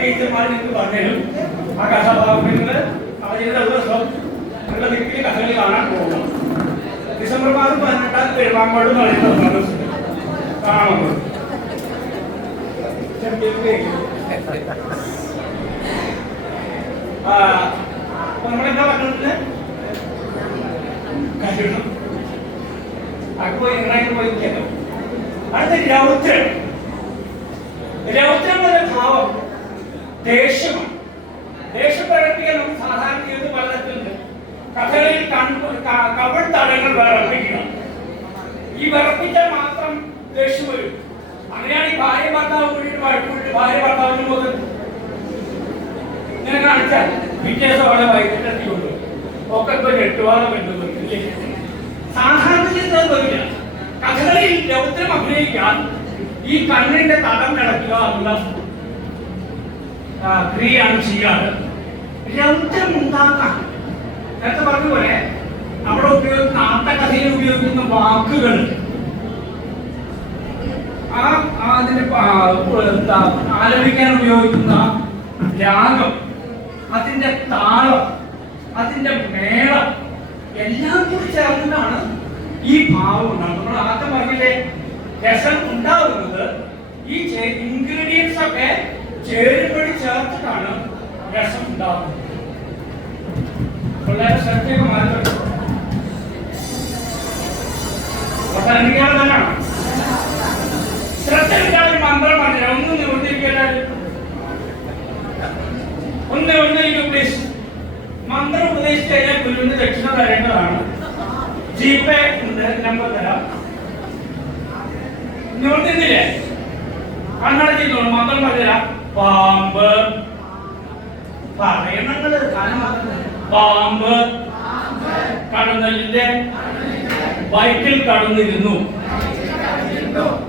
ടീച്ചർമാർ നിങ്ങൾക്ക് പറഞ്ഞുതരും. ആ കഥാപാത്രങ്ങൾ അവരുടെ ദിവസം നിങ്ങളുടെ വീട്ടിൽ കഥകളി കാണാൻ പോകണം. ഡിസംബർ മാസം 18 പെരുമാങ്ങോട് എന്ന് പറയുന്ന കാണാൻ നമ്മളെന്താ പറഞ്ഞത്? കഴിയണം അത് പോയി എങ്ങനെ പോയിക്കാലോ. അടുത്ത രൗദ്രം. രൗദ്രം എന്ന ഭാവം ദേഷ്യമാണ്. ദേഷ്യം പ്രകടിപ്പിക്കാൻ നമുക്ക് സാധാരണ ജീവിതത്തിൽ പലതരത്തിലുണ്ട്. കഥകളിൽ കവൾ തടങ്ങൾ വിറപ്പിക്കുക. ഈ വിറപ്പിച്ചാൽ മാത്രം ദേഷ്യം വരും. അങ്ങനെയാണ് ഈ ഭാര്യ ഭർത്താവ് കൂടിയിട്ട് വഴക്കൂടിട്ട് ഭാര്യ ഭർത്താവിന് മുതൽ ഇങ്ങനെ കാണിച്ചാൽ വ്യത്യാസം അവിടെ വൈകിട്ടെത്തിക്കൊണ്ടു ഒക്കെ ഇപ്പൊ ഞെട്ടുവാദം ഉണ്ട്. സാധാരണ ജീവിതം വരില്ല. കഥകളിൽ രൗദ്രം അഭിനയിക്കാൻ ഈ കണ്ണിന്റെ തടം കിടക്കുക എന്നുള്ള ക്രിയയാണ് ചെയ്യാറ്. രൗദ്രം ഉണ്ടാക്കാൻ നേരത്തെ പറഞ്ഞ പോലെ അവിടെ ഉപയോഗിക്കുന്ന ആട്ടക്കഥയിൽ ഉപയോഗിക്കുന്ന വാക്കുകൾ അതിന് ആലപിക്കാൻ ഉപയോഗിക്കുന്ന രാഗം, അതിന്റെ താളം, അതിന്റെ മേളം എല്ലാം കൂടി ചേർന്നിട്ടാണ് ഈ ഭാവം ഉണ്ടാകുന്നത്. നമ്മൾ ആദ്യം പറഞ്ഞില്ലേ, രസം ഉണ്ടാകുന്നത് ഈ ഇൻഗ്രീഡിയൻസ് ഒക്കെ ചേരുപടി ചേർത്തിട്ടാണ് രസം ഉണ്ടാകുന്നത്. വളരെ ശ്രദ്ധയൊക്കെ മാറി തന്നെയാണ്. ശ്രദ്ധ ഒരു മന്ത്രം പറഞ്ഞ ഒന്ന് നിവർത്തിരിക്കും പ്ലീസ്. മന്ത്രം ഉപദേശിച്ചു കഴിഞ്ഞാൽ ഗുരുവിന് ദക്ഷിണ തരേണ്ടതാണ്. ജിപേ ഉണ്ട്, നമ്പർ തരാം. നിവർത്തിന്നില്ലേ? കണ്ണട ചെയ്തോളൂ. മന്ത്രം പറഞ്ഞുതരാം. പാമ്പ് പറയണങ്ങള് പാമ്പ് കടന്നലിന്റെ വയറ്റിൽ കടന്നിരുന്നു.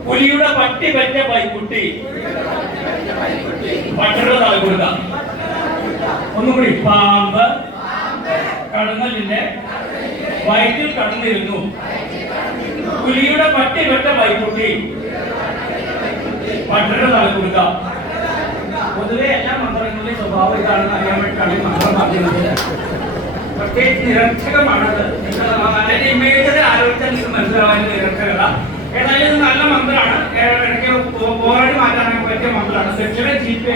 പുലിയുടെ പട്ടി പറ്റ പൈക്കുട്ടി പട്ടണ താഴ്കൊടുക്ക. ഒന്നുകൂടി. പാമ്പ് കടന്നലിന്റെ വയറ്റിൽ കടന്നിരുന്നു. പുലിയുടെ പട്ടി പറ്റ പൈക്കുട്ടി പട്ടണ താഴ്കൊടുക്ക. പൊതുവെ എല്ലാ മന്ത്രങ്ങളുടെയും സ്വഭാവം ഇതാണെന്ന് അറിയാൻ വേണ്ടിയിട്ടാണ് ഈ മന്ത്രം പറഞ്ഞത്. പ്രത്യേകിച്ച് നിരർത്ഥകമാണത്. ഇമേജ് ആലോചിച്ചാൽ നിങ്ങൾക്ക് മനസ്സിലാവാൻ നിരർത്ഥകത. ഏതായാലും നല്ല മന്ത്രമാണ്. ഇടയ്ക്ക് പോരാടി മാറ്റാൻ പറ്റിയ മന്ത്രമാണ്. ദക്ഷിണ ജിപേ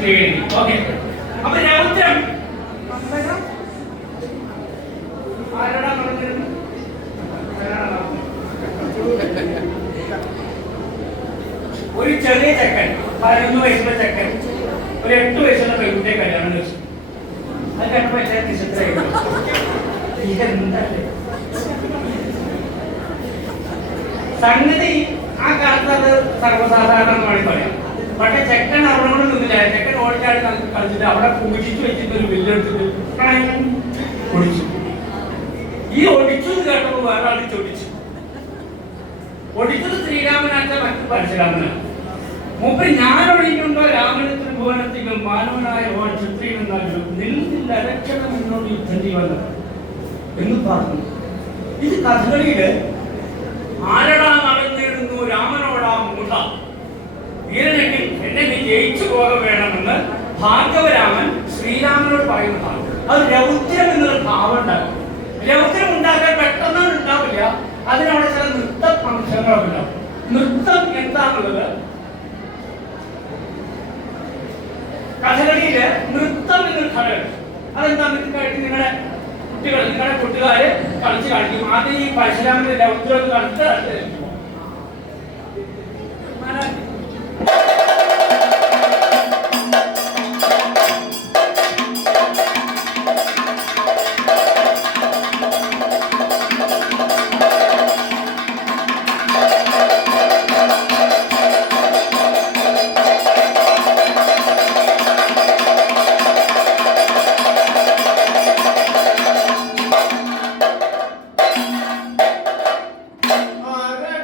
ചെയ്യേണ്ടി. ഓക്കെ. അപ്പൊ രൗദ്രം ആരാടാ നടന്നിരുന്നു? ഒരു ചെറിയ ചെക്കൻ, 11 വയസ്സുള്ള ചെക്കൻ ഒരു 8 വയസ്സുള്ള പെൺകുട്ടിയെ കല്യാണം കഴിച്ചു. അത് കണ്ടപ്പോ എല്ലാം വിചിത്രമായിരുന്നു. സംഗതി ആ കാലത്ത് അത് സർവ്വസാധാരണമായി പറയാം. പക്ഷെ ചെക്കൻ അവിടെ നിന്നില്ല. ചെക്കൻ ഓടിച്ചാടി കളിച്ചിട്ട് അവിടെ പൂജിച്ചു വെച്ചിട്ട് ഒരു ബില്ലെടുത്തിട്ട് ഒടിച്ചു. ഈ ഒടിച്ചു കേട്ടപ്പോൾ വേറെ ആൾ ചൊടിച്ചു. ഒടിച്ചത് ശ്രീരാമനാച്ച മറ്റു പരശുരാമനാണ്. മൂപ്പർ ഞാൻ ഒഴിഞ്ഞുണ്ടോ രാമനത്തിന് ഭുവനത്തികൾ മാനവനായ ഓൻ ക്ഷത്രിയനെന്നാലും നിന്നില്ല രക്ഷണം എന്നോട് യുദ്ധം ചെയ്യുന്നത് എന്ന് പറഞ്ഞു. ഇത് കഥകളിയില് ആരടാ നടന്നിരുന്നു രാമനോടാ മൂഢ വീരനെങ്കിൽ എന്നെ നീ ജയിച്ചു പോക വേണമെന്ന് ഭാർഗവരാമൻ ശ്രീരാമനോട് പറയുന്നതാണ്. അത് രൗദ്രം എന്നൊരു ഭാവം ഉണ്ടാകും. രൗദ്രം ഉണ്ടാക്കാൻ പെട്ടെന്ന് ഉണ്ടാവില്ല. അതിനവിടെ ചില നൃത്ത ഫംഗ്ഷനുകളുണ്ട്. നൃത്തം എന്താണുള്ളത്? കഥകളിയില് നൃത്തം എന്നൊരു ഘടകം. അതെന്താ? നിങ്ങളുടെ കൂട്ടുകാര് കളിച്ച് കാണിക്കും. ആദ്യം ഈ പരശുരാമന്റെ രൗദ്രം കളിച്ച് Hare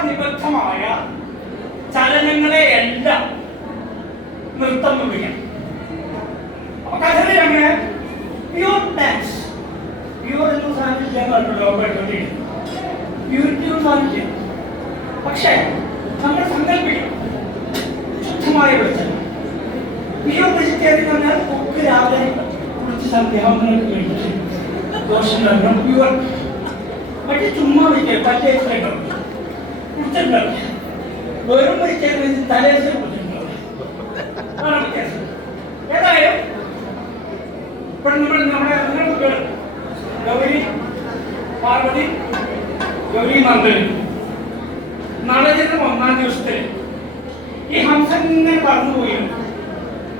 താളനിബദ്ധമായ ചലനങ്ങളെ എല്ലാം നൃത്തം വിളിക്കാം. അപ്പൊ കഥകളി അങ്ങനെ പ്യൂർ ഡാൻസ്, പ്യൂർ എന്ന് സാധിക്കാറുണ്ടല്ലോ, പ്യൂരിറ്റി സാധിക്കാം. പക്ഷേ നമ്മൾ സങ്കല്പിക്കണം ശുദ്ധമായ വെളിച്ചം. പ്യൂർ വെജിറ്റേറിയൻ എന്ന് പറഞ്ഞാൽ കൊക്ക് രാവിലെ കുറച്ച് സന്ധ്യാവങ്ങൾക്ക് കഴിച്ചു ദോഷം നൽകണം. പ്യൂർ മറ്റേ ചുമ്മാ വയ്ക്കുക പച്ചേണ്ടാവും കുടിച്ചിട്ടുണ്ടാവും. വെറും വെജിറ്റേറിയൻ തലേദിവസം കുടിച്ചിട്ടുണ്ടാവും. അതാണ് വ്യത്യാസം. ഏതായാലും ഇപ്പോൾ നമ്മുടെ കുട്ടികൾ ഗൗരി, പാർവതി, ഗൗരി നന്ദൻ നളചന്ദ്രൻ 1-ാം ദിവസത്തിൽ ഈ ഹംസൻ ഇങ്ങനെ പറന്നുപോയി.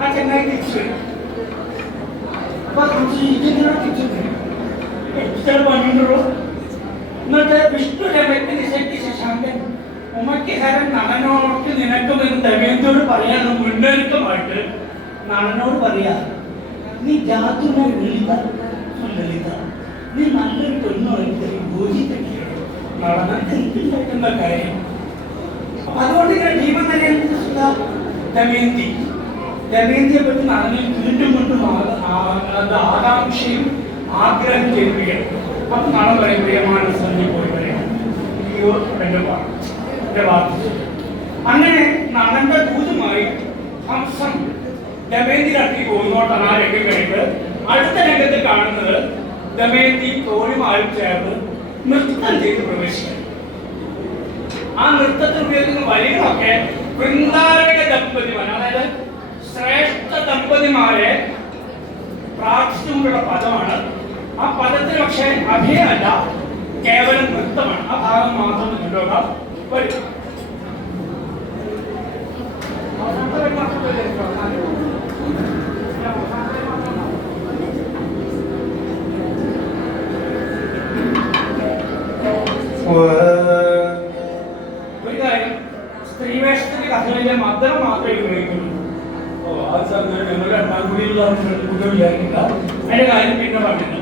ആ ചെന്നായി തിരിച്ചു വരും. അപ്പൊ തിരിച്ചു പണിയുണ്ടോ? എന്നിട്ട് വിഷ്ണു രമയ്ക്ക് നിശയ്ക്ക് ശശാങ്കൻ ഉമയ്ക്ക് ഹരൻ നടനോട് നിനക്കുമെന്ന് ദമയന്തിയോട് പറയാനും മുന്നൊരുക്കമായിട്ട് നടനോട് പറയാ, നീ ജാതുന ലളിത ലളിത, നീ നല്ലൊരു പെണ്ണുമായിട്ട് യോജിപ്പിക്കുകയാണ് നടനത്തിൽ എനിക്കുണ്ടാക്കുന്ന കാര്യം. അതുകൊണ്ട് ഇങ്ങനെ ഭീമൻ തന്നെ ദമയന്തിയെ പറ്റി നടനിൽ വീണ്ടും വീണ്ടും ആകാംക്ഷയും ആഗ്രഹം ചെയ്യുകയാണ്. അപ്പൊ നാളെ പറയും പ്രിയമാനസി പോയി പറയാം അങ്ങനെ നടന്റെ ദൂതുമായി ഹംസം ദമയന്തി അടുത്തേക്ക് പോകുന്നോട്ടാണ് ആ രംഗം കഴിഞ്ഞത്. അടുത്ത രംഗത്തിൽ കാണുന്നത് ദമയന്തി തോഴിമാരും ചേർന്ന് നൃത്തം ചെയ്ത് പ്രവേശിക്കും. ആ നൃത്തത്തിൽ ഉപയോഗിക്കുന്ന വരികളൊക്കെ വൃന്ദാരക ദമ്പതിമാർ, അതായത് ശ്രേഷ്ഠ ദമ്പതിമാരെ പ്രാർത്ഥിച്ചുകൊണ്ടുള്ള പദമാണ്. ആ പദത്തിന് പക്ഷേ അഭിനയമല്ല, കേവലം നൃത്തമാണ്. ആ ഭാഗം മാത്രം കണ്ടുപോകാം. വരും ഒരു കാര്യം, സ്ത്രീവേഷത്തിന്റെ കഥകളിലെ മദ്രം മാത്രമേ ഉപയോഗിക്കുള്ളൂ. ഞങ്ങൾ എറണാകുടിയിലുള്ള വിചാരിക്കില്ല. അതിന്റെ കാര്യം പിന്നെ പറഞ്ഞില്ല.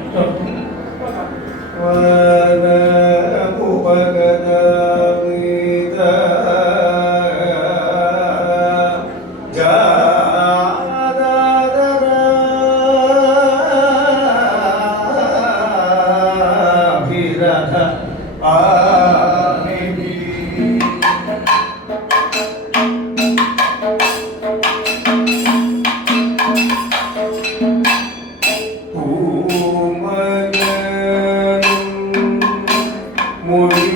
Mori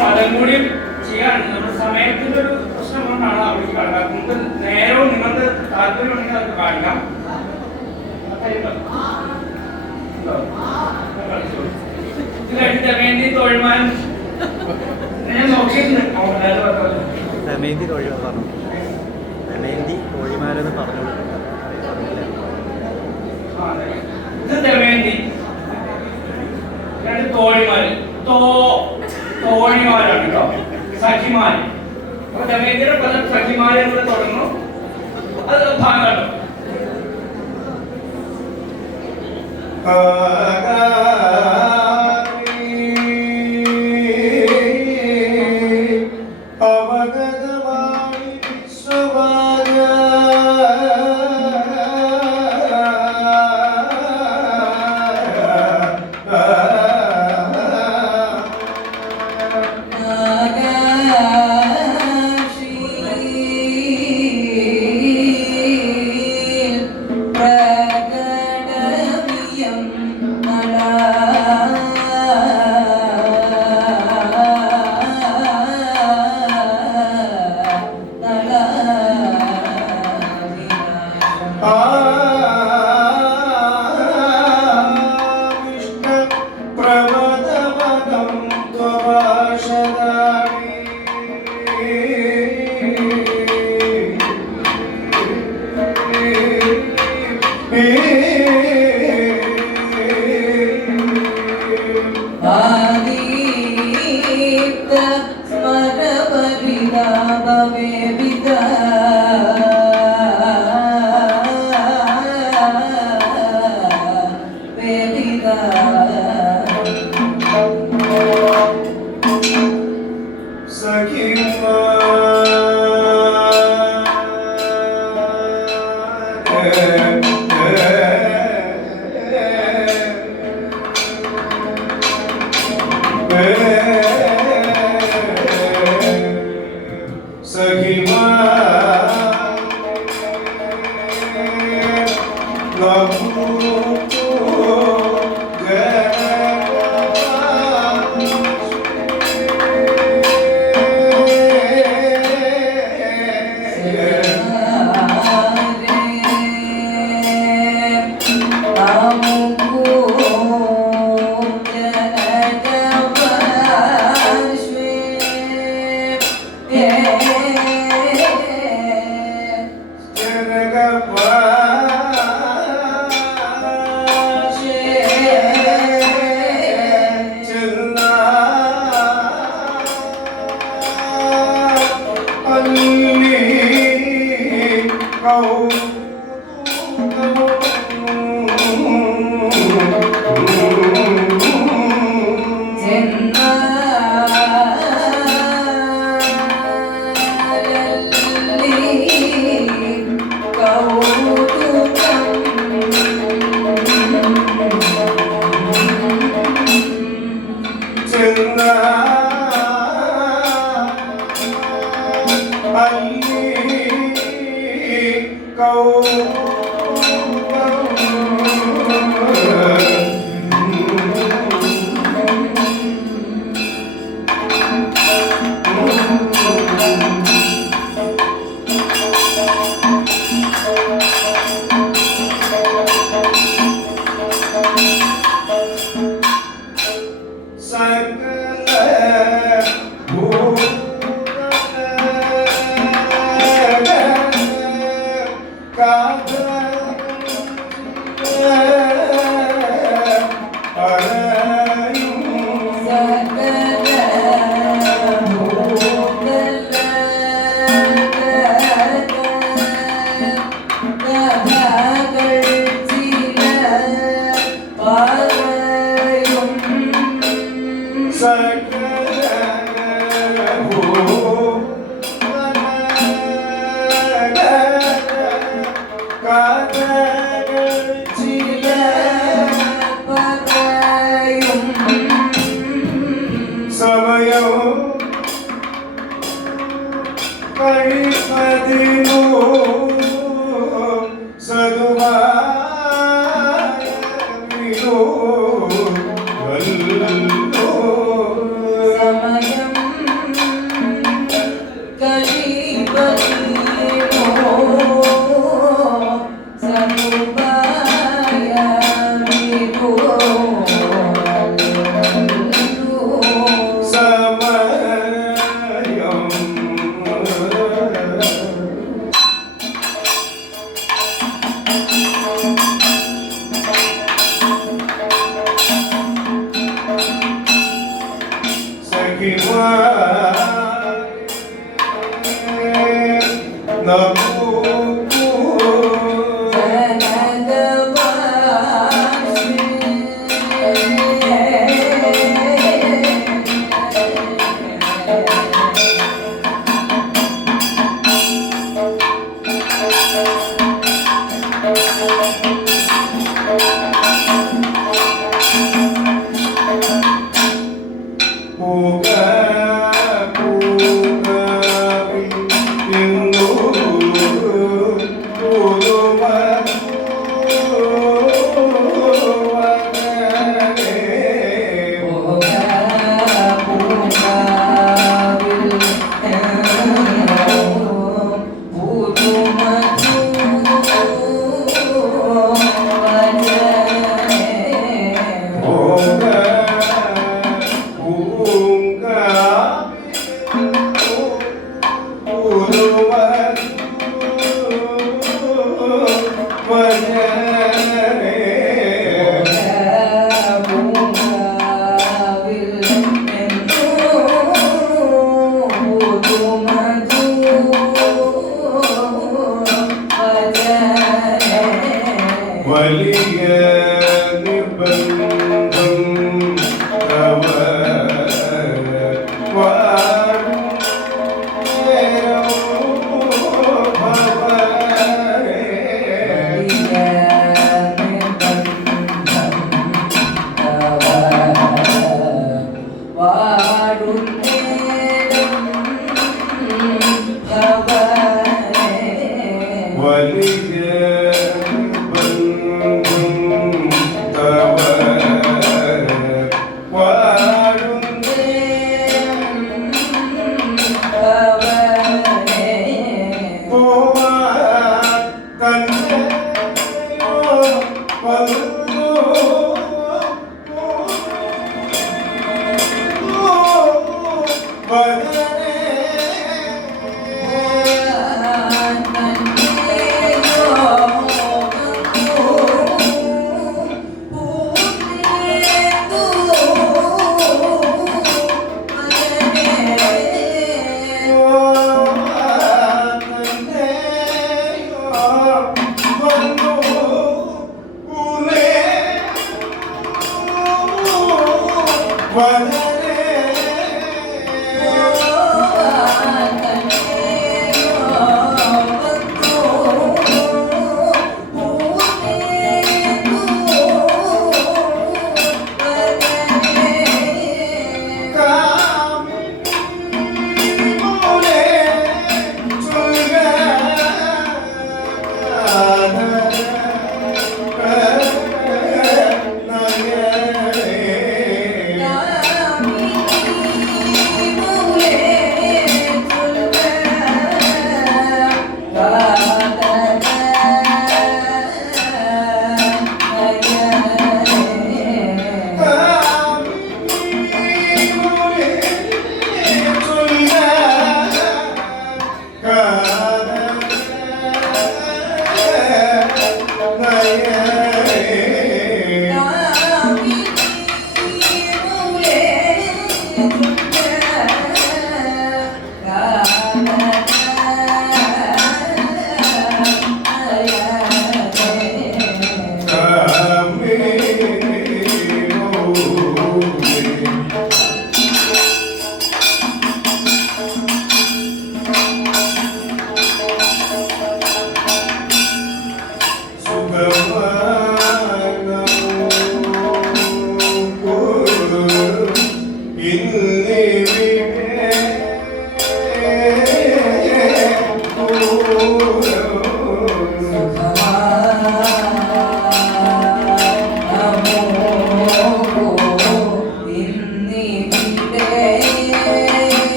പദം കൂടി ചെയ്യാൻ നമ്മുടെ സമയത്തിന്റെ ഒരു പ്രശ്നം കൊണ്ടാണ് അവർക്ക് കണക്കാക്കുന്നത്. നേരവും നിങ്ങളുടെ താല്പര്യം ഉണ്ടെങ്കിൽ അത് കാണിക്കാം. ദമയന്തി തോഴിമാൻ ഞാൻ നോക്കിയിട്ടുണ്ട്. ദമയന്തി തോഴിമാൻ പറഞ്ഞു. ദമയന്തി തോഴിമാരെന്ന് പറഞ്ഞു. ഇത് ദമയന്തി, രണ്ട് തോഴിമാര്, തോഴിമാരാണ് കേട്ടോ, സഖിമാര്. അപ്പൊ ദമയന്തിയുടെ പദം സഖിമാര് എന്ന് തുടങ്ങുന്നു. അത് ഭാഗമാണ്.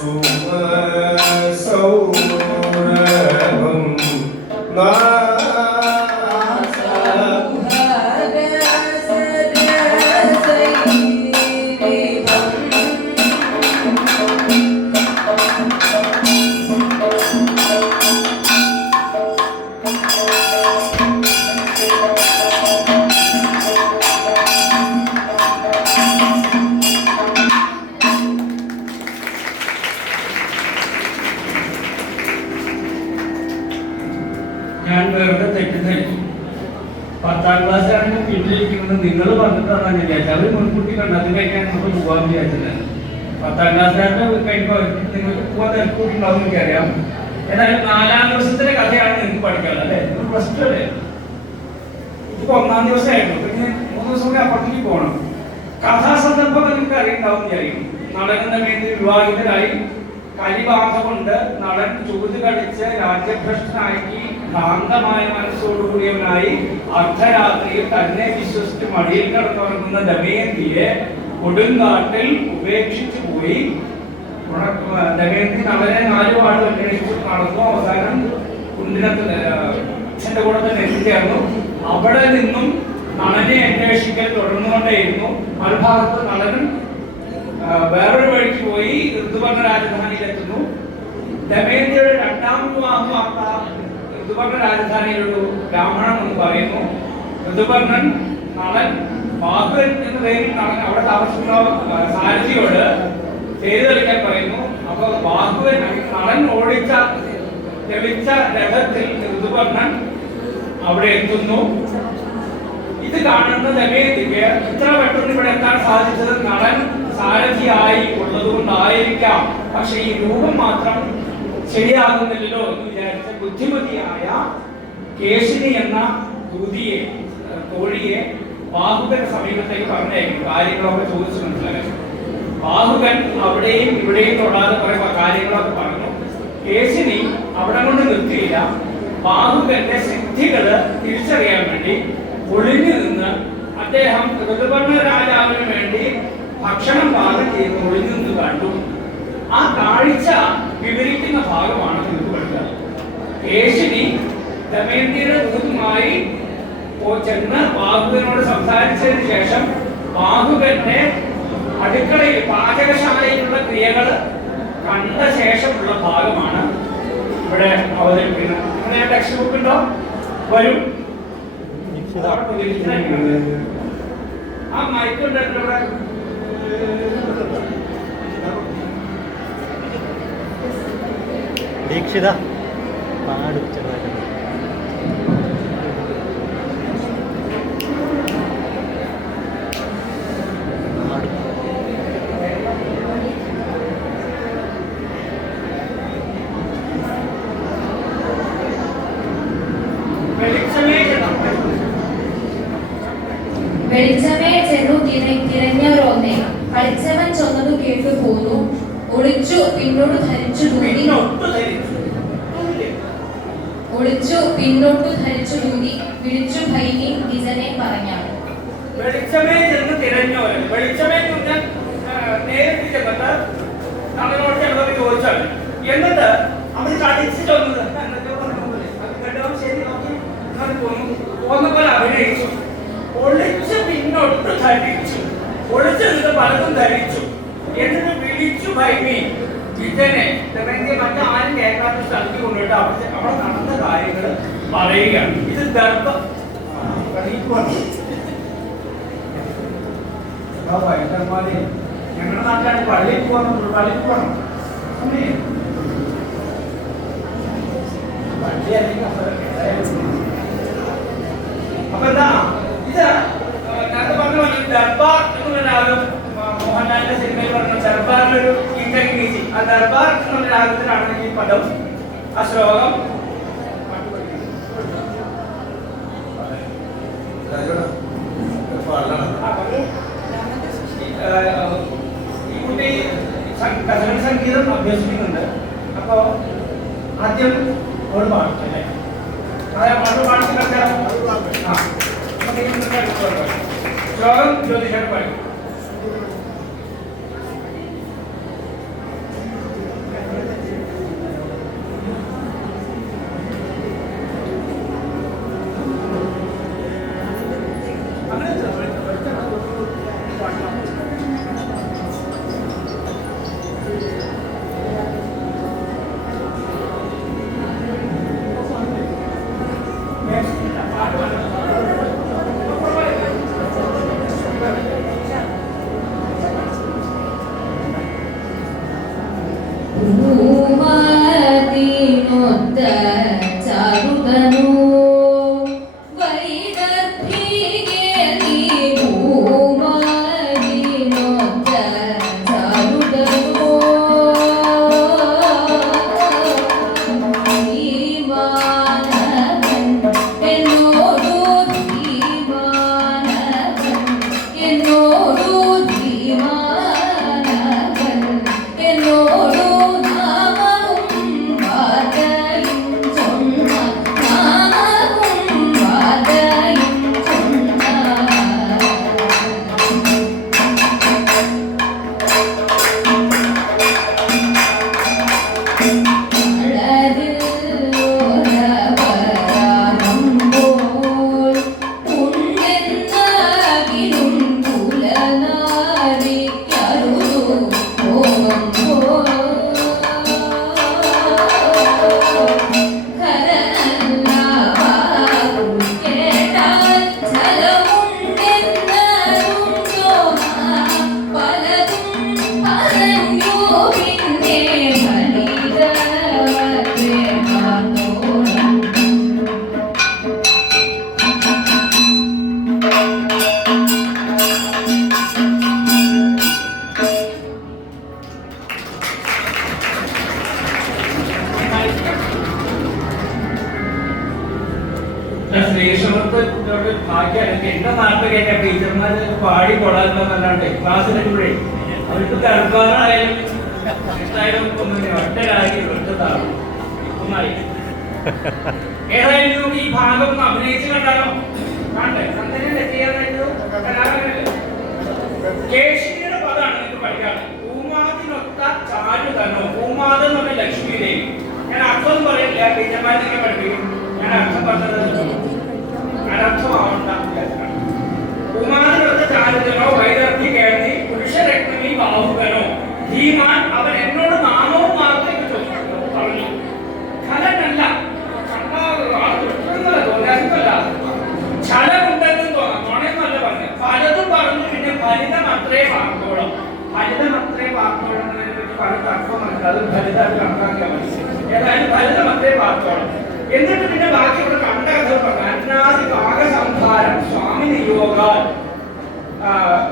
Suma ഞാൻ വെറുതെ തെറ്റിദ്ധരിച്ചു. 10ാം ക്ലാസ്സിലാണെങ്കിൽ പിന്നിലിരിക്കുന്നത് നിങ്ങൾ പറഞ്ഞിട്ടാണ് ഞാൻ വിചാരിച്ചത്. അവർ മുൻകൂട്ടി കണ്ടത് കഴിക്കാൻ നമുക്ക് പോകാൻ വിചാരിച്ചില്ല. 10ാം ക്ലാസ്സിലായിട്ട് കഴിയുമ്പോൾ നിങ്ങൾക്ക് പോകാൻ തിരക്കൂട്ടുണ്ടാവും എനിക്കറിയാം. ഏതായാലും 4ാം ദിവസത്തിലെ കഥയാണ് നിങ്ങൾക്ക് പഠിക്കാനുള്ളത് അല്ലേ? നിങ്ങൾ പ്ലസ് ടു അല്ലേ? ഇതിപ്പോ 1ാം ദിവസമായിരുന്നു. പിന്നെ 3 ദിവസം കൂടി അപ്പുറത്തേക്ക് പോകണം. കഥാസന്ദർഭം നിങ്ങൾക്ക് അറിയുണ്ടാവും വിചാരിക്കും. നടക്കുന്ന വേണ്ടി വിവാഹിതരായി കലിബാധ കൊണ്ട് നടൻ ചൂത് കളിച്ച് രാജ്യഭ്രഷ്ടനാക്കി ഭ്രാന്തമായ മനസ്സോടുകൂടിയവനായി അർദ്ധരാത്രിയിൽ തന്നെ വിശ്വസിച്ച് മടിയിൽ കിടന്നുറങ്ങുന്ന ദമയന്തിയെ കൊടുങ്കാട്ടിൽ ഉപേക്ഷിച്ചു പോയി. ദമയന്തി നളനെ 4 വാർഡ് അന്വേഷിച്ചു നടന്നു. അവസാനം കുണ്ടിനത്തിൽ അച്ഛന്റെ കൂടെ തന്നെ എത്തിച്ചേർന്നു. അവിടെ നിന്നും നളനെ അന്വേഷിക്കൽ തുടർന്നുകൊണ്ടേയിരുന്നു. മറുഭാഗത്ത് നളനും വേറൊരു വഴിക്ക് പോയി ഋതുപർണ രാജധാനിയിലെത്തുന്നു. ദമയന്തിയുടെ 2ാം വിവാഹം വാർത്ത ഋതുപർണ രാജധാനിയിലൊരു ബ്രാഹ്മണൻ എന്ന് പറയുന്നു. ഋതുപർണൻ നളൻ ബാഹുവൻ എന്ന പേരിൽ അവിടെ താമസിക്കുന്ന സാരഥിയോട് ചെയ്തു കളിക്കാൻ പറയുന്നു. അപ്പൊ ബാഹുവൻ നളൻ ലഭിച്ച രഥത്തിൽ ഋതുപർണൻ അവിടെ എത്തുന്നു. ഇത് കാണുന്ന ദമയന്തിക്ക് ഇത്ര പെട്ടെന്ന് ഇവിടെ എത്താൻ സാധിച്ചത് നളൻ സാരഥിയായി ഉള്ളതുകൊണ്ടായിരിക്കാം. പക്ഷെ ഈ രൂപം മാത്രം ശരിയാകുന്നില്ലല്ലോ എന്ന് വിചാരിച്ച ബുദ്ധിമതിയായ കേശിനി എന്ന തോഴിയെ ബാഹുകന്റെ സമീപത്തേക്ക് പറഞ്ഞേക്കും. കാര്യങ്ങളൊക്കെ ചോദിച്ചു മനസ്സിലാക്കി. ബാഹുകൻ അവിടെയും ഇവിടെയും തൊടാതെ കുറെ കാര്യങ്ങളൊക്കെ പറഞ്ഞു. കേശിനി അവിടെ കൊണ്ട് നിർത്തിയില്ല. ബാഹുകന്റെ സിദ്ധികള് തിരിച്ചറിയാൻ വേണ്ടി ഒളിഞ്ഞു നിന്ന് അദ്ദേഹം ഋതുപർണ രാജാവിന് വേണ്ടി ഭക്ഷണം പാകം ചെയ്ത് ഒളിഞ്ഞു നിന്ന് കണ്ടു. ആ കാഴ്ച വിവരിക്കുന്ന ഭാഗമാണ് നിങ്ങൾക്ക് പഠിക്കുന്നത്. കേശിനി ദമയന്തിയുടെ ദൂതുമായി ചെന്ന് ബാഹുകനോട് സംസാരിച്ചതിന് ശേഷം ബാഹുകന്റെ അടുക്കളയിൽ പാചകശാലയിലുള്ള ക്രിയകൾ കണ്ട ശേഷമുള്ള ഭാഗമാണ് ഇവിടെ അവതരിപ്പിക്കുന്നത്. നിങ്ങളുടെ ടെക്സ്റ്റ് ബുക്ക് ഉണ്ടോ? വരും. ആ മൈക്കുണ്ട് ഇവിടെ. ദീക്ഷിത പാടും ചെറുതായിട്ട്. വെളിച്ചമേ ചെന്നു തിരഞ്ഞവരോന്നേ കളിച്ചവൻ ചൊന്നതു കേട്ടു പോന്നു. ഒളിച്ചു പിന്നോട്ടു ധരിച്ചു ദൂതി വിളിച്ചു ഭൈനി നിജനെ പറഞ്ഞാണ്. വെളിച്ചമേ ചെന്ന് തിരഞ്ഞവരൻ. വെളിച്ചമേ നേരിട്ട് ചെന്നിട്ട് നമ്മളോട് ചെന്നവർ ചോദിച്ചാൽ എന്നിട്ട് അവർ കളിച്ചു ചൊന്നത് ശരി നോക്കി പോന്നപ്പോൾ അഭിനയിച്ചു. ഒളിച്ച് പിന്നോട്ട് ധരിച്ചു. ഒളിച്ചെന്നിട്ട് പലതും ധരിച്ചു. എന്നിട്ട് വിളിച്ചു ഭൈമി ജിതനെ മറ്റാരും കേൾക്കാത്ത സ്ഥലത്ത് കൊണ്ടുപോയിട്ട് അവിടെ നടന്ന കാര്യങ്ങൾ പറയുകയാണ്. ഇത് ഞങ്ങളുടെ നാട്ടിലാണ് പള്ളിയിൽ പോകണം. പള്ളി അല്ലെങ്കിൽ അപ്പൊ എന്താ ഇത് നേരത്തെ പറഞ്ഞ ദർബാർ എന്നുള്ള രാഗം മോഹൻലാലിന്റെ സിനിമയിൽ പറഞ്ഞ ദർബാറിലൊരു ഇൻകീസി. ആ ദർബാർ എന്നുള്ള രാഗത്തിലാണ് ഈ പദം. ആ ശ്ലോകം ഈ കുട്ടി കഥകളി സംഗീതം അഭ്യസിക്കുന്നുണ്ട്. അപ്പോ ആദ്യം ഒരു പാട്ടല്ലേ ശ്ലോകം ജ്യോതിഷം പറയും. സ്ത്രീക്ഷമത്വത്തോട് ഭാഗ്യമാണ്. എന്റെ നാട്ടിലൊക്കെ ടീച്ചർമാര് പാടി കൊള്ളാന്നല്ലാണ്ട് ക്ലാസ്സിലെപ്പോഴേ അവർക്ക് തൽക്കാലമായാലും എന്തായാലും ഒറ്റരായി ഒറ്റതാണ് ഒന്നായി. ഏതായാലും ഈ ഭാഗം ഒന്ന് അഭിനയിച്ച് കണ്ടാലോ? കാണണ്ടേ? കേശിനിയുടെ പദമാണ് നിങ്ങൾക്ക് പഠിക്കാറ്. പൂമാതിനൊത്ത ചാരുതനോ, പൂമാത എന്ന് പറഞ്ഞ ലക്ഷ്മിയിലേക്ക്. ഞാൻ അർത്ഥം പറയില്ല, ടീച്ചർമാരെ പഠിപ്പിക്കും. ഞാൻ അർത്ഥം പറഞ്ഞത് അനർത്ഥമാവണ്ട. പൂമാതിനൊത്ത ചാരുതനോ വൈദഗ്ധ്യ കേൾവി പുരുഷരത്നമീ ബാഹുകനോ ധീമാൻ അവൻ എന്നോട് നാമവും വാർത്തയ്ക്ക് പറഞ്ഞു. ഖലനല്ല, ഛലമുണ്ടെന്നും തോന്നാം, നുണയെന്നല്ല പറഞ്ഞു. പലതും പറഞ്ഞു. പിന്നെ ഫലിതമത്രേ വാർത്തോളം. ഫലിതമത്രേ വാർത്തോളം എന്നതിനെ പറ്റി പല തർക്കമല്ല. അത് ഫലിതമായിട്ട് കണക്കാക്കിയാൽ മതി. ഏതായാലും ഫലിതമത്രേ വാർത്തോളം. എന്നിട്ട് പിന്നെ ബാക്കി ഇവിടെ കണ്ട കഥ പറഞ്ഞു. അന്നാദി ഭാഗസംഹാരം സ്വാമിനി യോഗാൻ.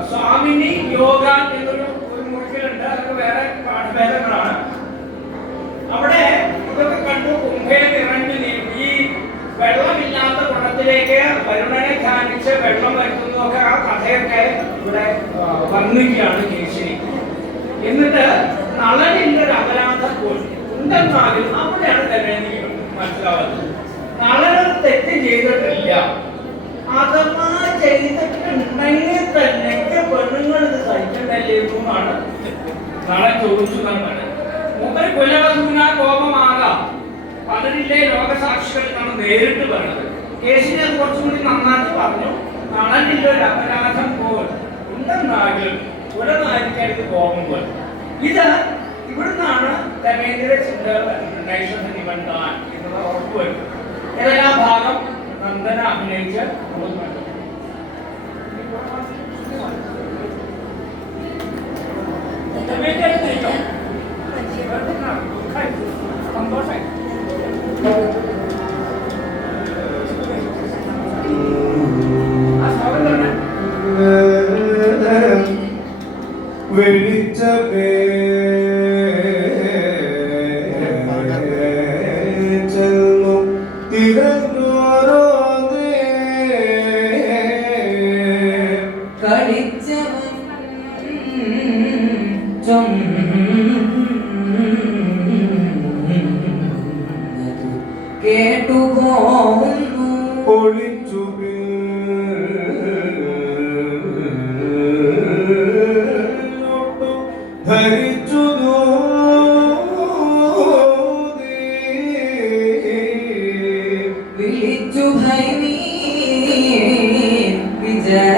സ്വാമിനി യോഗാൻ എന്നൊരു മുഴുക്കലുണ്ട്. അതൊക്കെ വേറെ പാഠഭേദങ്ങളാണ്. അവിടെ ഇതൊക്കെ കണ്ടു. കുംഭേ നിറഞ്ഞു ഈ വെള്ളമില്ലാത്ത കുളത്തിലേക്ക് വരുണനെ ധ്യാനിച്ച് വെള്ളം വരുത്തുന്നതൊക്കെ ആ കഥയൊക്കെ ഇവിടെ വർണ്ണിക്കുകയാണ് കേശിനി. എന്നിട്ട് നളനിന്റെ അപരാധം ഉണ്ടെന്നാലും അവിടെയാണ് തന്നെ എനിക്ക് മനസ്സിലാവുന്നത്. നളനത് തെറ്റ് ചെയ്തിട്ടില്ല. അഥവാ ചെയ്തിട്ടുണ്ടെങ്കിൽ തന്നെ പെണ്ണുങ്ങൾ ഇത് സഹിക്കണ്ടല്ലേ എന്നാണ് നളൻ ചോദിച്ചു എന്നാണ്. മൂപ്പര് കുലവധൂന കോപമാകാം, പലരിലെ ലോകസാക്ഷികൾ നമ്മൾ നേരിട്ട് പറഞ്ഞത്. കേസിനെ കുറച്ചും കൂടി നന്നാക്കി പറഞ്ഞു. നളനിൽ ഒരു അപരാധം പോൽ ഉണ്ടെന്നാലും കുലനാരിക്കരുത് കോപം പോലെ. ഇത് ഇവിടുന്നാണ് ദമേന്ദ്ര ചിന്തകൾ എന്നുള്ള ഉറപ്പുവരുന്നത്. ഏതെല്ലാം ഭാഗം നന്ദന അഭിനയിച്ച് സന്തോഷമായി. വെളിച്ചമേ ചെന്നു തിരഞ്ഞോരോ കളിച്ചവൻ കേട്ടുപോകുന്നു ഒളിച്ചു ധരിച്ചു വിളിച്ചു ഭൈമീ വിജയ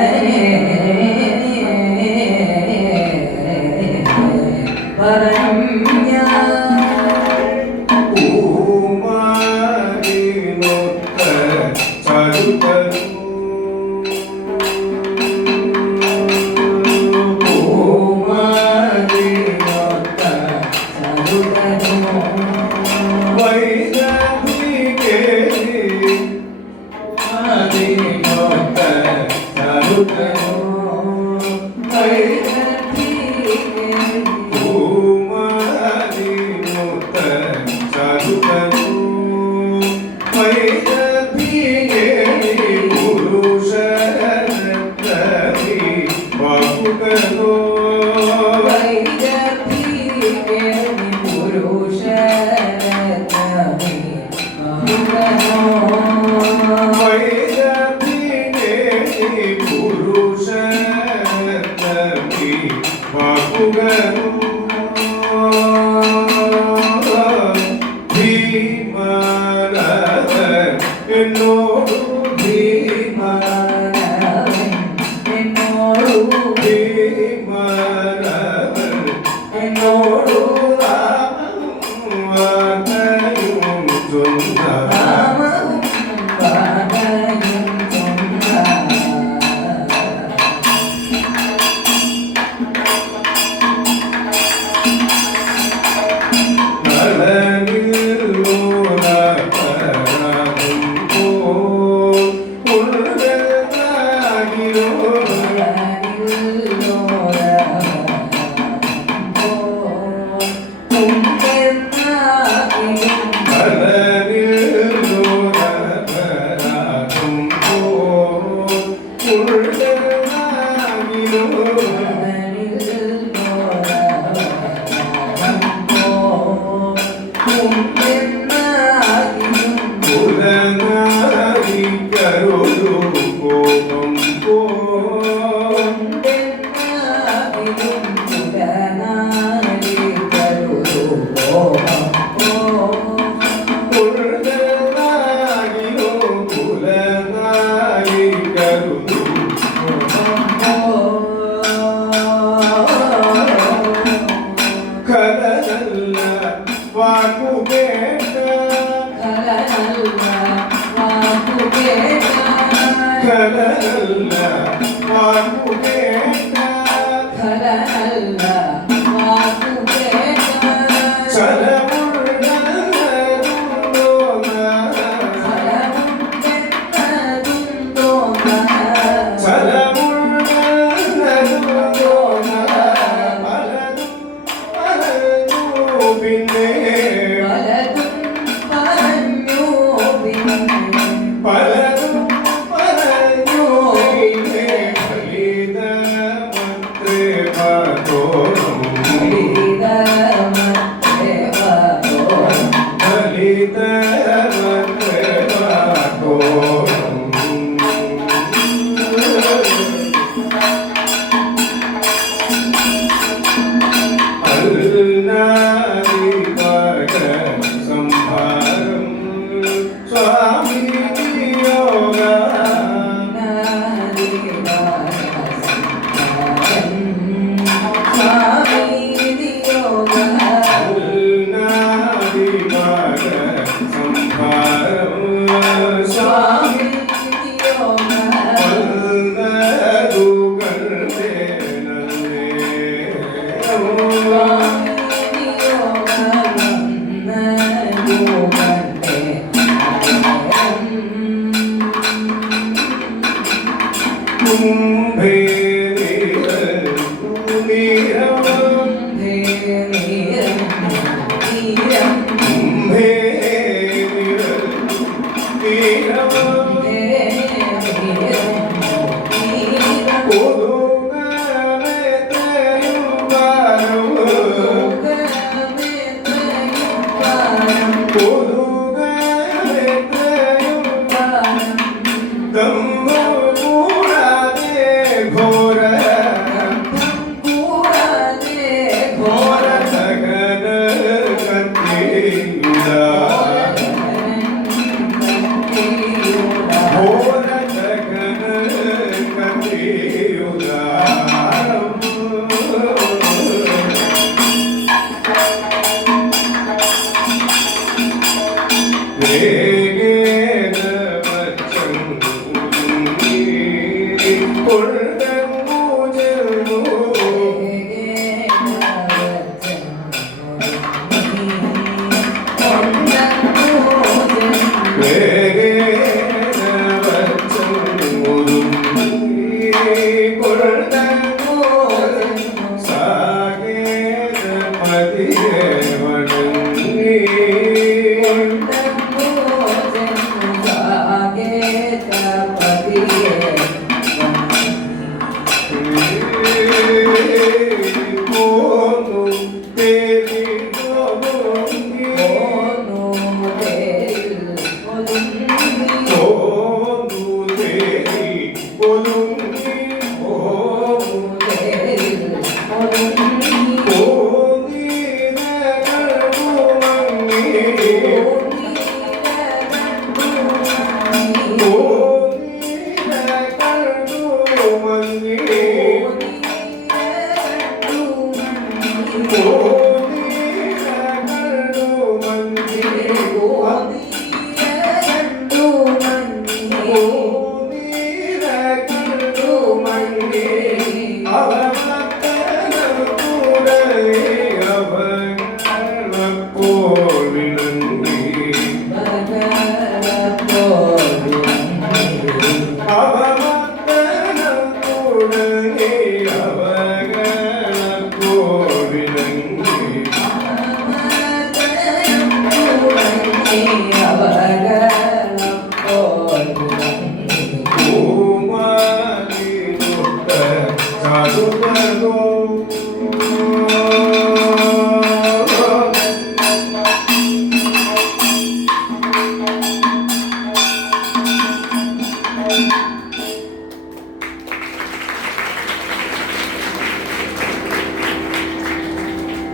പറഞ്ഞ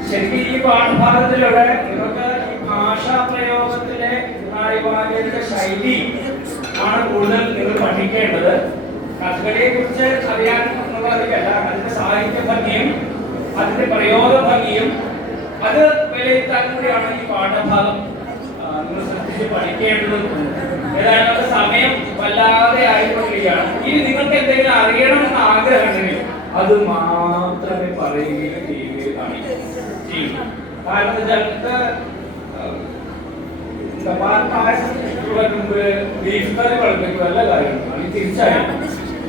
ശരിക്കും ഈ പാഠഭാഗത്തിലൂടെ നിങ്ങൾക്ക് ഈ ഭാഷാ പ്രയോഗത്തിലെ നാടകീയ ശൈലി ആണ് കൂടുതൽ നിങ്ങൾ പഠിക്കേണ്ടത്. കഥകളിയെ കുറിച്ച് അറിയാൻ എന്നുള്ളതല്ല, അതിന്റെ സാഹിത്യ ഭംഗിയും അതിന്റെ പ്രയോഗ ഭംഗിയും അത് വിലയിരുത്താൻ കൂടിയാണ് ഈ പാഠഭാഗം നിങ്ങൾ ശ്രദ്ധിച്ച് പഠിക്കേണ്ടത്. ഏതായാലും അത് സമയം വല്ലാതെ ആയിക്കൊണ്ടിരിക്കുകയാണ്. ഇനി നിങ്ങൾക്ക് എന്തെങ്കിലും അറിയണമെന്ന് ആഗ്രഹമുണ്ടെങ്കിൽ അത് മാത്രമേ പറയുകയും ചെയ്യുകയും കാണിക്കൂ. കാരണം ബീഫ് കറി കളിപ്പിക്കും എല്ലാ കാര്യങ്ങളും അത് തിരിച്ചായിരുന്നു.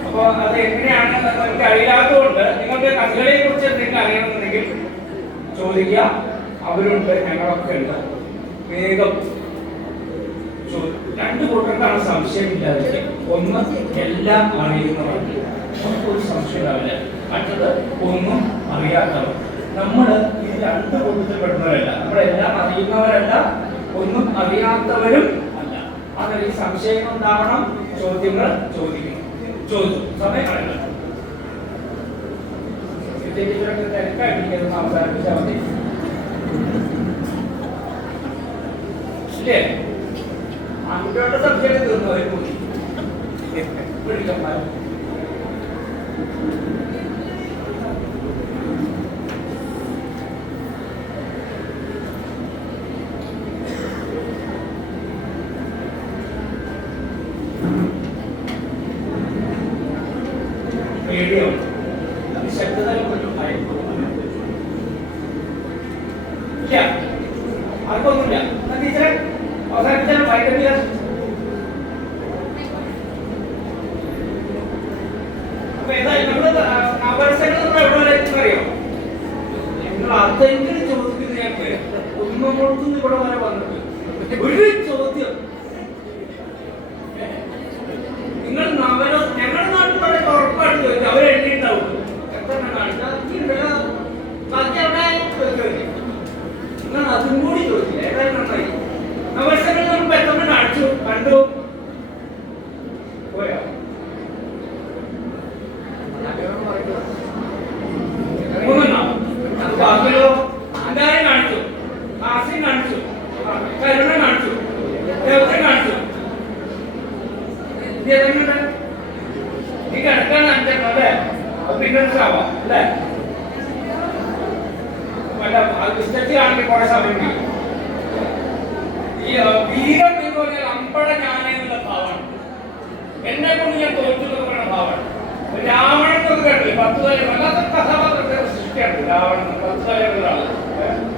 അപ്പൊ അത് എങ്ങനെയാണ് എനിക്ക് അറിയാത്തതുകൊണ്ട് നിങ്ങൾക്ക് കഥകളെ കുറിച്ച് എന്തെങ്കിലും അറിയണമെന്നുണ്ടെങ്കിൽ ചോദിക്കുക. അവരുണ്ട്, ഞങ്ങളൊക്കെ ഉണ്ട്. വേഗം രണ്ടു കൂട്ടർക്കാണ് സംശയമില്ലാതെ. ഒന്ന് എല്ലാം അറിയുന്നവർക്ക് ഒരു സംശയം ഉണ്ടാവില്ല. മറ്റത് ഒന്നും അറിയാത്തവർ. നമ്മൾ ഈ രണ്ട് കൂട്ടത്തിൽപ്പെടുന്നവരല്ല. നമ്മളെല്ലാം അറിയുന്നവരല്ല, ഒന്നും അറിയാത്തവരും അല്ല. അങ്ങനെ ഈ സംശയങ്ങൾ ഉണ്ടാവണം. ചോദ്യങ്ങൾ ചോദിക്കണം. ചോദിച്ചു സമയം കളയണം. തിരക്കായിട്ട് അവസാനിപ്പിച്ചാൽ മതി. ഇല്ലേ? ആൺകുട്ടികളുടെ സബ്ജക്ട് തീർന്നു അവർ കൂടി പിടിക്കന്മാർ. പേടിയോ ശബ്ദതലം കൊണ്ടും ഇല്ല, ആർക്കൊന്നുമില്ല. ടീച്ചറെ അവസാനിപ്പിച്ചാൽ ഭയങ്കര അപ്പൊ ഏതായാലും നമ്മള് അവസരങ്ങൾ നമ്മൾ എവിടെ വരെ എത്തുന്നറിയോ? നിങ്ങൾ അതെങ്കിലും ചോദിക്കുന്ന ഞങ്ങൾക്ക് ഒന്നും ഇവിടെ വരെ വന്നിട്ട് ഒരു ചോദ്യം നിങ്ങൾ നവരോ ഞങ്ങളുടെ നാട്ടിൽ ഉറപ്പായിട്ട് ചോദിച്ചു. അവരെഴുതിയിട്ടുണ്ടാവും എത്ര കാണിച്ചാൽ ബാക്കി അവിടെ നിങ്ങൾ അതും കൂടി ചോദിച്ചില്ല. ഏതായാലും നന്നായി. അവസരങ്ങൾ നമ്മൾ എത്ര കാണിച്ചു കണ്ടു പോയോ? ബാക്കിയോ അങ്കാരം കാണിച്ചു, ഹാസ്യം കാണിച്ചു, കരുണ കാണിച്ചു, ദേവത്തെ കാണിച്ചു. നീ കിടക്കാൻ കാണിച്ചോ അല്ലേ? അത് പിന്നെ ആവാം അല്ലേ? ആണെങ്കിൽ കുറെ സമയം ഈ വീരം എന്ന് പറഞ്ഞാൽ അമ്പട ഞാനെന്നുള്ള ഭാവമാണ്. എന്നെ കൊണ്ട് ഞാൻ തോറ്റു എന്ന് പറയുന്ന ഭാവമാണ്. രാവണൻ എന്നൊക്കെ കേട്ടില്ലേ? 10 തലമുറ വല്ലാത്ത കഥാപാത്രത്തെ സൃഷ്ടിയാണ് രാവണൻ. 10 തലമുറകളാണ്,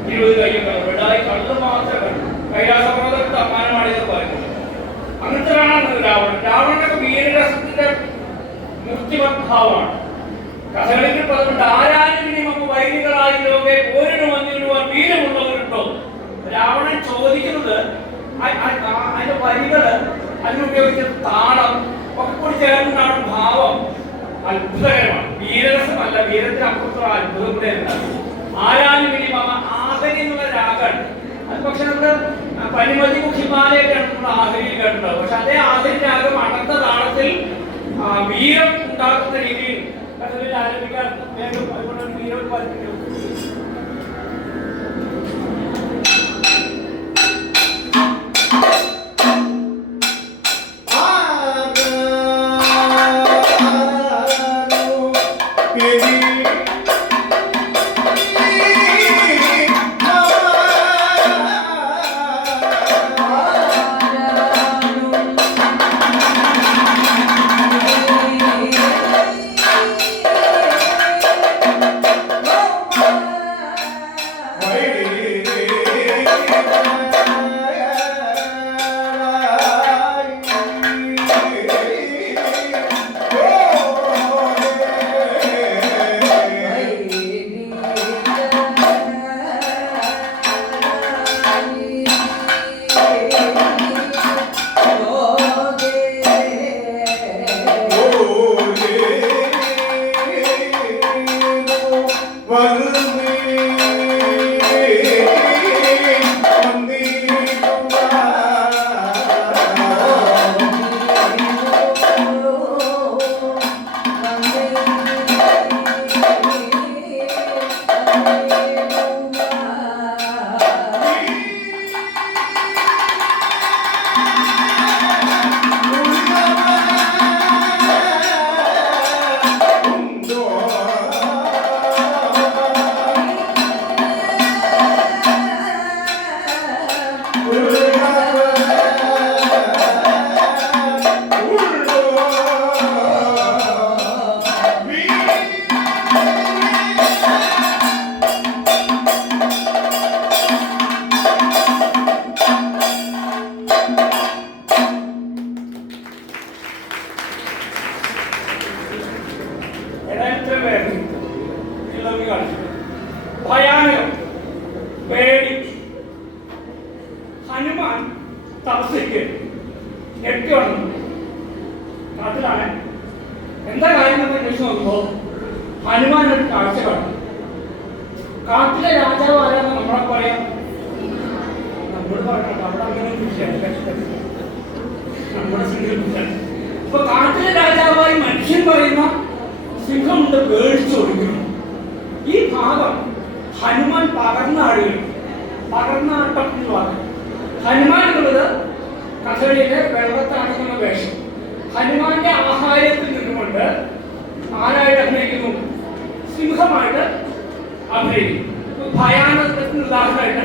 20 കയ്യൊക്കെ വിടായി കള്ളു മാത്രം കണ്ടു. കൈലാസപർവ്വതത്തിൽ അമ്മാനമാണിത് പറയുന്നത്. അങ്ങനത്തെ ഒരാളാണ് രാവണൻ. രാവണനൊക്കെ വീരരസത്തിന്റെ മൂർത്തിമദ്ഭാവമാണ്. കഥകളിൽ പറഞ്ഞിട്ട് ആരാനും നമുക്ക് വൈദികളായി ലോകെ പോരിന് വന്നിടുവാൻ വീരമുള്ളവരുണ്ടോ? രാവണൻ ചോദിക്കുന്നത് അതിന്റെ വരികള്, അതിനുപയോഗിച്ച താളം ഒക്കെ കൂടി ചേർന്നാണ് ഭാവം. അത്ഭുതകരമാണ്. വീരരസമല്ല, വീരത്തിന് അപ്പുറത്തുള്ള അത്ഭുതം കൂടെ ഉണ്ടാകും. ആരാനും ഇനി മമ ആഹരി എന്നുള്ള രാഗാണ് അത്. പക്ഷെ നമ്മള് പനിമതിമുഖി ഹിമാലയൊക്കെയാണ് നമ്മൾ ആഹരിയിൽ കേട്ടിട്ടുള്ളത്. പക്ഷെ അതേ ആഹരി രാഗം അടർന്ന താളത്തിൽ വീരം ഉണ്ടാക്കുന്ന രീതിയിൽ കഥകളിൽ ആരംഭിക്കാൻ വേഗം അതുകൊണ്ട് വീരം പഠിപ്പിക്കും. ഭയാനകം, പേടി. ഹനുമാൻ തപസ്യക്ക് ഞെട്ടി വന്നു. കാട്ടിലാണ് എന്താ കാര്യം അന്വേഷിച്ച് നോക്കുമ്പോൾ ഹനുമാൻ ഒരു കാഴ്ച കാണും. കാട്ടിലെ രാജാവ് ആരാന്ന് നമ്മളെ പറയാം, നമ്മൾ പറയണം. അവിടെ അങ്ങനെ നമ്മുടെ സിംഹം. ഇപ്പൊ കാട്ടിലെ രാജാവായി മനുഷ്യൻ പറയുന്ന സിംഹമുണ്ട്, പേടിച്ചൊടുക്കുന്നു. ഈ ഭാഗം ഹനുമാൻ പകർന്നാടുകയും പകർന്നാട്ടം എന്ന് പറഞ്ഞു. ഹനുമാൻ എന്നുള്ളത് കഥകളിയിലെ വെള്ളത്താടുന്ന വേഷം. ഹനുമാന്റെ ആഹാരത്തിൽ നിന്നുകൊണ്ട് ആരായിട്ട് അഭിനയിക്കുന്നു? സിംഹമായിട്ട് അഭിനയിക്കുന്നു. ഭയാനകത്തിന് ഉദാഹരണമായിട്ട്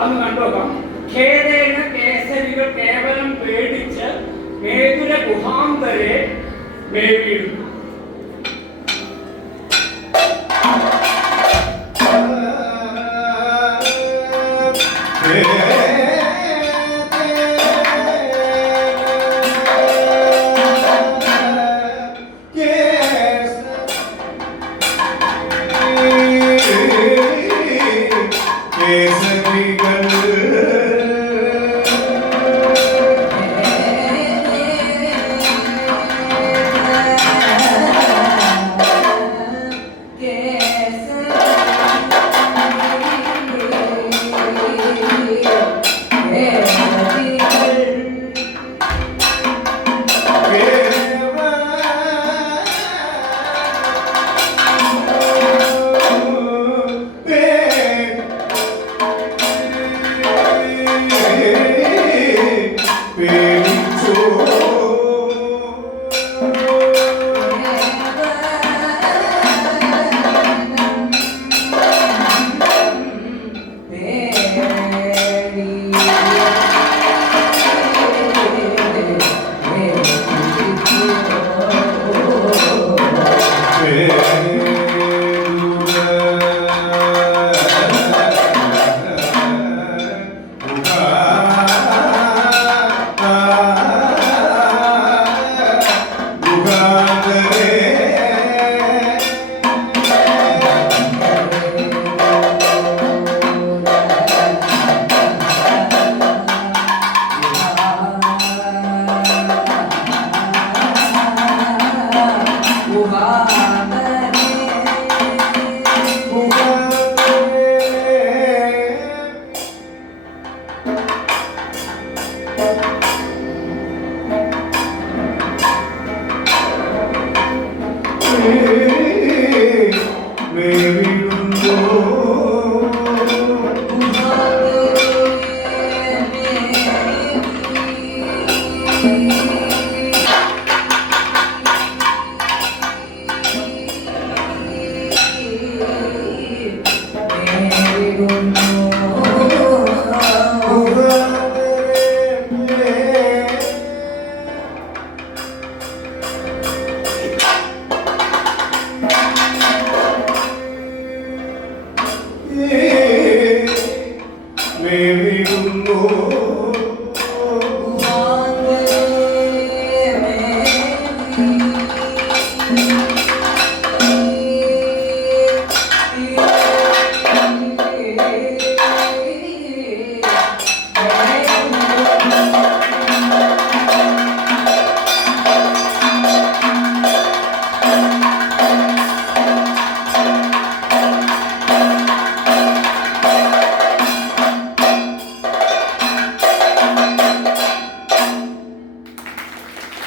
അന്ന് കണ്ടുനോക്കാം. ഖേദേന കേസരികൾ കേവലം പേടിച്ച് മേതുര ഗുഹാന്തരെ മേവിയിടുന്നു. ും